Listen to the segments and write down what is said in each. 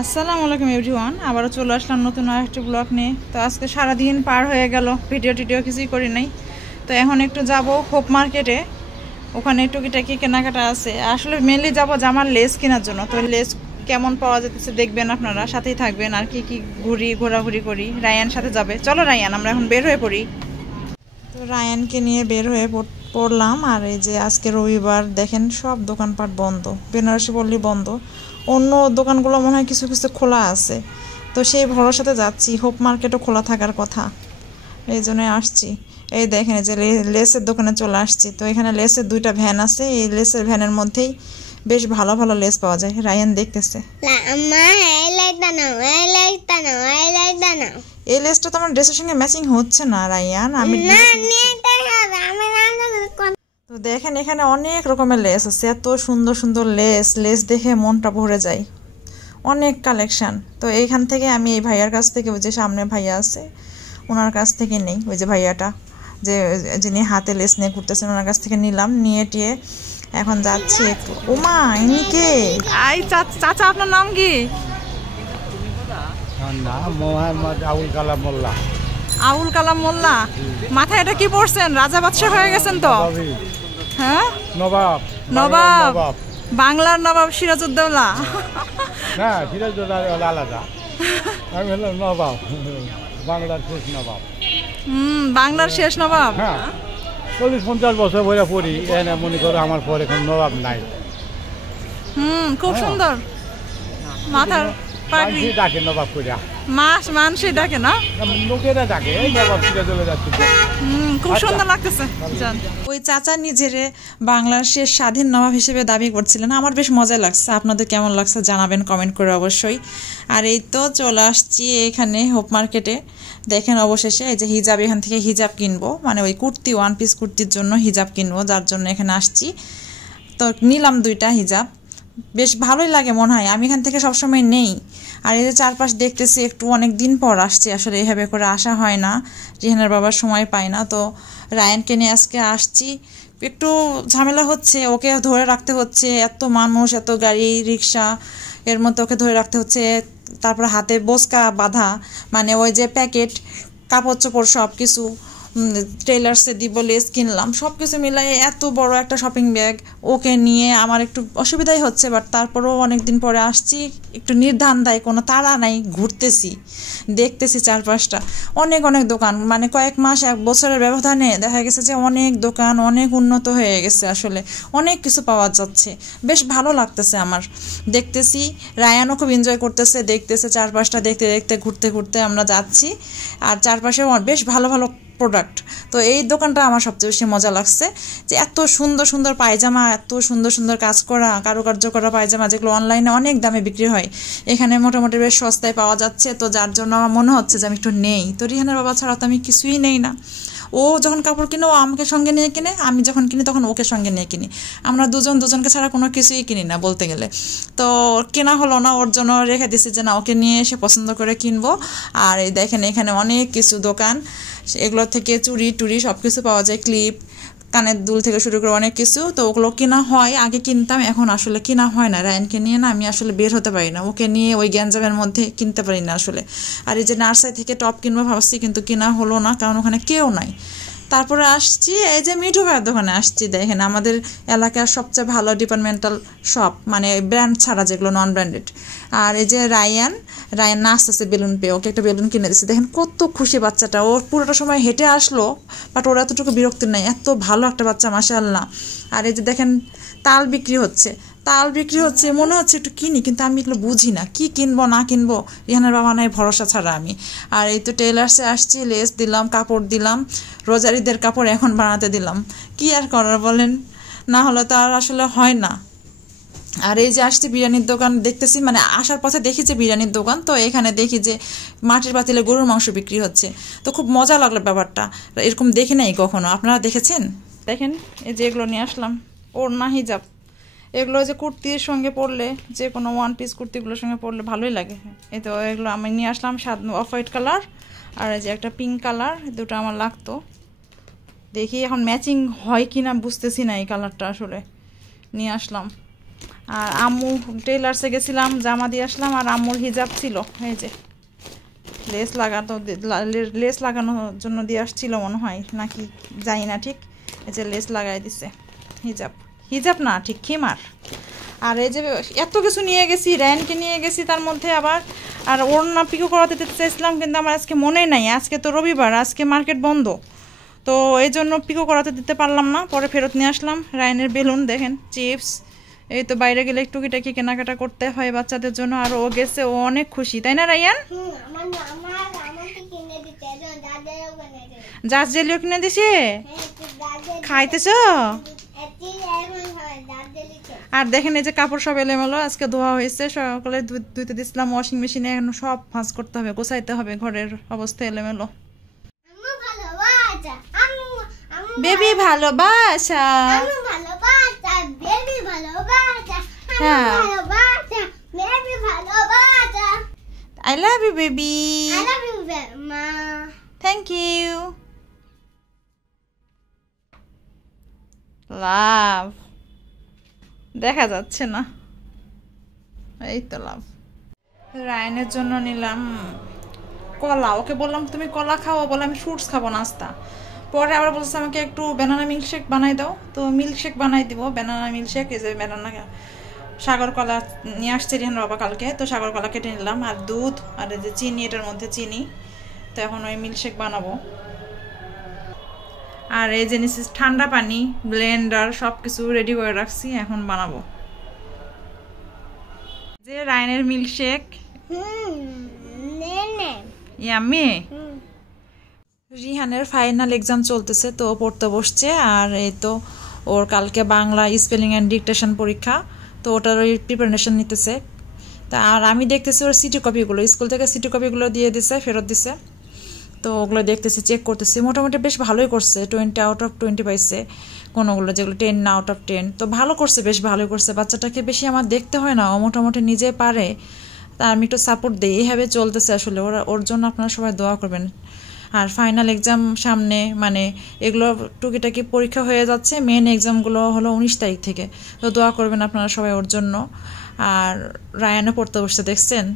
আসসালামু আলাইকুম এভরিওয়ান, আবারও চলে আসলাম নতুন আরেকটা ব্লগ নিয়ে। তো আজকে সারাদিন পার হয়ে গেল, ভিডিও কিছুই করি নাই। তো এখন একটু যাব হোপ মার্কেটে, ওখানে টুকিটাকি কেনাকাটা আছে। আসলে মেনলি যাব জামার লেস কেনার জন্য। তো লেস কেমন পাওয়া যেতেছে দেখবেন, আপনারা সাথেই থাকবেন। আর কি ঘোরাঘুরি করি। রায়ান সাথে যাবে, চলো রায়ান আমরা এখন বের হয়ে পড়ি। তো রায়ানকে নিয়ে বের হয়ে পড়লাম। আর এই যে আজকে রবিবার, দেখেন সব দোকানপাট বন্ধ, বেনারসি পল্লী বন্ধ, অন্য দোকানগুলো মনে হয় কিছু কিছু খোলা আছে। তো সেই ভরসাতে যাচ্ছি, হোপ মার্কেটও খোলা থাকার কথা, এই জন্যই আসছি। এই দেখেন যে লেসের দোকানে চলে আসছি। তো এখানে লেসের দুইটা ভ্যান আছে, এই লেসের ভ্যানের মধ্যেই বেশ ভালো ভালো লেস পাওয়া যায়। রায়ান দেখতেছে, এই লেসটা তো আমার ড্রেসের সঙ্গে ম্যাচিং হচ্ছে না রায়ান। আমি তো দেখেন এখানে অনেক রকমের লেস আছে, এত সুন্দর সুন্দর লেস দেখে মনটা ভরে যায়, অনেক কালেকশন। তো এইখান থেকে আমি এই ভাইয়ার কাছ থেকে, ওই যে সামনে ভাইয়া আছে ওনার কাছ থেকে নেই, ওই যে ভাইয়াটা যিনি হাতে লেস নিয়ে ঘুরতেছেন ওনার কাছ থেকে নিলাম, নিয়ে টিয়ে এখন যাচ্ছি একটু। ওমা ইনকে আই চাচা, আপনার নাম কি? আউল কালাম মোল্লা। মাথায় এটা কি পড়ছেন? রাজা বাদশাহ হয়ে গেছেন তো? হ্যাঁ, নবাব, বাংলার নবাব সিরাজউদ্দৌলা। না, সিরাজউদ্দৌলা আলাদা, আমি হলাম নবাব, বাংলার শেষ নবাব। বাংলার শেষ নবাব। হ্যাঁ, 40-50 বছর বইরা পড়ি, এনে মনে করো আমার পর এখন নবাব নাই। খুব সুন্দর মাথার পাগড়ি। ডাকে নবাব কইরা মানুষই ডাকে না, লোকেরা ডাকে নবাব সিরাজউদ্দৌলা যাচ্ছে। খুব সুন্দর লাগতেছে। ওই চাচা নিজেরে বাংলার শেষ স্বাধীন নবাব হিসেবে দাবি করছিলেন। আমার বেশ মজা লাগছে, আপনাদের কেমন লাগছে জানাবেন কমেন্ট করে অবশ্যই। আর এই তো চলে আসছি এখানে হোপ মার্কেটে। দেখেন অবশেষে এই যে হিজাব, এখান থেকে হিজাব কিনবো, মানে ওই কুর্তি, ওয়ান পিস কুর্তির জন্য হিজাব কিনবো, যার জন্য এখানে আসছি। তো নিলাম দুইটা হিজাব, বেশ ভালোই লাগে মনে হয়, আমি এখান থেকে সবসময় নেই। আর এই যে চারপাশ দেখতেছি, একটু অনেক দিন পর আসছি, আসলে এভাবে করে আসা হয় না, রিহানের বাবার সময় পায় না। তো রায়ানকে নিয়ে আজকে আসছি, একটু ঝামেলা হচ্ছে, ওকে ধরে রাখতে হচ্ছে, এত মানুষ, এত গাড়ি রিক্সা, এর মধ্যে ওকে ধরে রাখতে হচ্ছে। তারপর হাতে বোসকা বাঁধা, মানে ওই যে প্যাকেট কাপড় চোপড় সব কিছু, টেইলার্সে দিব, লেস কিনলাম, সব কিছু মিলাই এত বড় একটা শপিং ব্যাগ, ওকে নিয়ে আমার একটু অসুবিধাই হচ্ছে। বাট তারপরেও অনেক দিন পরে আসছি, একটু নির্ধান্দায়, কোনো তাড়া নাই, ঘুরতেছি, দেখতেছি চারপাশটা, অনেক দোকান, মানে কয়েক মাস এক বছরের ব্যবধানে দেখা গেছে যে অনেক দোকান, অনেক উন্নত হয়ে গেছে, আসলে অনেক কিছু পাওয়া যাচ্ছে, বেশ ভালো লাগতেছে আমার, দেখতেছি। রায়ানও খুব এনজয় করতেছে, দেখতেছে চারপাশটা, দেখতে দেখতে ঘুরতে আমরা যাচ্ছি। আর চারপাশেও বেশ ভালো ভালো প্রোডাক্ট। তো এই দোকানটা আমার সবচেয়ে বেশি মজা লাগছে, যে এত সুন্দর সুন্দর পায়জামা, এত সুন্দর সুন্দর কাজ করা, কারুকার্য করা পায়জামা, যেগুলো অনলাইনে অনেক দামে বিক্রি হয়, এখানে মোটামুটি বেশ সস্তায় পাওয়া যাচ্ছে। তো যার জন্য আমার মনে হচ্ছে যে আমি একটু নেই। তো রিহানের বাবা ছাড়া তো আমি কিছুই নেই না। ও যখন কাপড় কিনে ও আমাকে সঙ্গে নিয়ে কিনে, আমি যখন কিনি তখন ওকে সঙ্গে নিয়ে কিনি, আমরা দুজনকে ছাড়া কোনো কিছুই কিনি না বলতে গেলে। তো কেনা হলো না, ওর জন্য রেখে দিছি যে না, ওকে নিয়ে এসে পছন্দ করে কিনবো। আর এই দেখেন এখানে অনেক কিছু দোকান, এগুলো থেকে চুড়ি টুড়ি সব কিছু পাওয়া যায়, ক্লিপ, কানের দুল থেকে শুরু করে অনেক কিছু। তো ওগুলো কেনা হয়, আগে কিনতাম, এখন আসলে কেনা হয় না। রায়ানকে নিয়ে না আমি আসলে বের হতে পারি না, ওকে নিয়ে ওই গ্যাঞ্জামের মধ্যে কিনতে পারি না আসলে। আর এই যে নার্সারি থেকে টপ কিনবো ভাবছি, কিন্তু কেনা হলো না, কারণ ওখানে কেউ নাই। তারপরে আসছি এই যে মিঠু ভাইয়ের দোকানে আসছি। দেখেন আমাদের এলাকার সবচেয়ে ভালো ডিপার্টমেন্টাল শপ, মানে ব্র্যান্ড ছাড়া যেগুলো নন ব্র্যান্ডেড। আর এই যে রায়ান নাচতেছে বেলুন পেয়ে, ওকে একটা বেলুন কিনে দিচ্ছে। দেখেন কত খুশি বাচ্চাটা, ও পুরোটা সময় হেঁটে আসলো, বাট ওর এতটুকু বিরক্তি নাই, এত ভালো একটা বাচ্চা মাশাআল্লাহ। আর এই যে দেখেন তাল বিক্রি হচ্ছে, মনে হচ্ছে একটু কিনি, কিন্তু আমি এগুলো বুঝি না, কি কিনবো না কিনবো, রিহানের বাবা নাই ভরসা ছাড়া আমি। আর এই তো টেইলার্সে আসছি, লেস দিলাম, কাপড় দিলাম, রোজারিদের কাপড় এখন বানাতে দিলাম, কি আর করার বলেন, না হলে তো আর আসলে হয় না। আর এই যে আসছি বিরিয়ানির দোকান দেখতেছি, মানে আসার পথে দেখি যে বিরিয়ানির দোকান, তো এখানে দেখি যে মাটির পাতিলে গরুর মাংস বিক্রি হচ্ছে। তো খুব মজা লাগলো ব্যাপারটা, এরকম দেখি নাই কখনো, আপনারা দেখেছেন? দেখেন এই যে এগুলো নিয়ে আসলাম, ওড়না হিজাব, এগুলো যে কুর্তির সঙ্গে পরলে, যে কোনো ওয়ান পিস কুর্তিগুলোর সঙ্গে পরলে ভালোই লাগে। এই তো এগুলো আমি নিয়ে আসলাম, অফ হোয়াইট কালার আর এই যে একটা পিঙ্ক কালার, দুটো আমার লাগতো, দেখি এখন ম্যাচিং হয় কি না বুঝতেছি না, এই কালারটা আসলে নিয়ে আসলাম। আর আম্মু টেইলার্সে গেছিলাম, জামা দিয়ে আসলাম। আর আম্মুর হিজাব ছিল, এই যে লেস লাগানোর জন্য দিয়ে আসছিল মনে হয়, নাকি জানি না ঠিক। এই যে লেস লাগাই দিছে, হিজাব না ঠিক খিমার। আর এই যে এত কিছু নিয়ে গেছি, রায়ানকে নিয়ে গেছি তার মধ্যে আবার। আর ওড়না পিকো করাতে দিতে চাইছিলাম, কিন্তু আমার আজকে মনেই নাই, আজকে তো রবিবার, আজকে মার্কেট বন্ধ, তো এই জন্য পিকো করাতে দিতে পারলাম না। পরে ফেরত নিয়ে আসলাম। রায়ানের বেলুন দেখেন, চিপস, এই তো বাইরে গেলে একটু টুকিটাকি কেনাকাটা করতে হয় বাচ্চাদের জন্য। আর ও গেছে, ও অনেক খুশি, তাই না রায়ান? জাজ জেলিও কিনে দিছে, খাইতেছ? আর দেখেন এই যে কাপড় সব এলোমেলো, আজকে ধোয়া হয়েছে, সকালে ধুইতে দিছিলাম ওয়াশিং মেশিনে, এখন সব ভাঁজ করতে হবে, গোছাইতে হবে, ঘরের অবস্থা এলোমেলো। বেবি ভালোবাসা, হ্যাঁ, I love you baby, I love you ma, thank you, লাভ দেখা যাচ্ছে না, এই তো লাভ। রায়ানের জন্য নিলাম কলা, ওকে বললাম তুমি কলা খাও, বলে আমি ফ্রুটস খাবো, নাস্তা। পরে আবার বলছে আমাকে একটু ব্যানানা মিল্কশেক বানাই দাও, তো মিল্কশেক বানাই দিব, ব্যানানা মিল্কশেক। এই যে ব্যানানা সাগর কলা নিয়ে আসছে রিহান বাবা কালকে, তো সাগর কলা কেটে নিলাম, আর দুধ, আর এই যে চিনি, এটার মধ্যে চিনি, তো এখন ওই মিল্কশেক বানাবো। আর এই জিনিস ঠান্ডা পানি, ব্লেন্ডার, সব কিছু রেডি করে রাখছি, এখন বানাবো। যে রায়ানের মিল্কশেক, ইয়াম্মি। রিহানের ফাইনাল এক্সাম চলতেছে, তো পড়তে বসছে। আর এই তো ওর কালকে বাংলা স্পেলিং অ্যান্ড ডিকটেশন পরীক্ষা, তো ওটার ওই প্রিপারেশন নিতেছে। তা আর আমি দেখতেছি ওর সিটি কপিগুলো, স্কুল থেকে সিটি কপিগুলো দিয়ে দিছে, ফেরত দিছে, তো ওগুলো দেখতেছি, চেক করতেছি। মোটামুটি বেশ ভালোই করছে, 20 আউট অফ 20 পাইছে, কোনোগুলো যেগুলো 10 না আউট অফ 10, তো ভালো করছে, বেশ ভালোই করছে। বাচ্চাটাকে বেশি আমার দেখতে হয় না, ও মোটামুটি নিজে পারে, তা আমি একটু সাপোর্ট দিই, এইভাবে চলতেছে আসলে। ওর জন্য আপনারা সবাই দোয়া করবেন। আর ফাইনাল এক্সাম সামনে, মানে এগুলো টুকিটাকি পরীক্ষা হয়ে যাচ্ছে, মেন এক্সামগুলো হলো 19 তারিখ থেকে, তো দোয়া করবেন আপনারা সবাই ওর জন্য। আর রায়ানও পড়তে বসতে দেখছেন,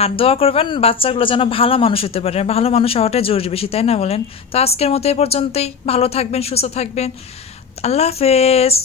আর দোয়া করবেন বাচ্চাগুলো যেন ভালো মানুষ হতে পারে, ভালো মানুষ হওয়াটাই জরুরি বেশি, তাই না বলেন? তো আজকের মতো এ পর্যন্তই, ভালো থাকবেন, সুস্থ থাকবেন, আল্লাহ হাফেজ।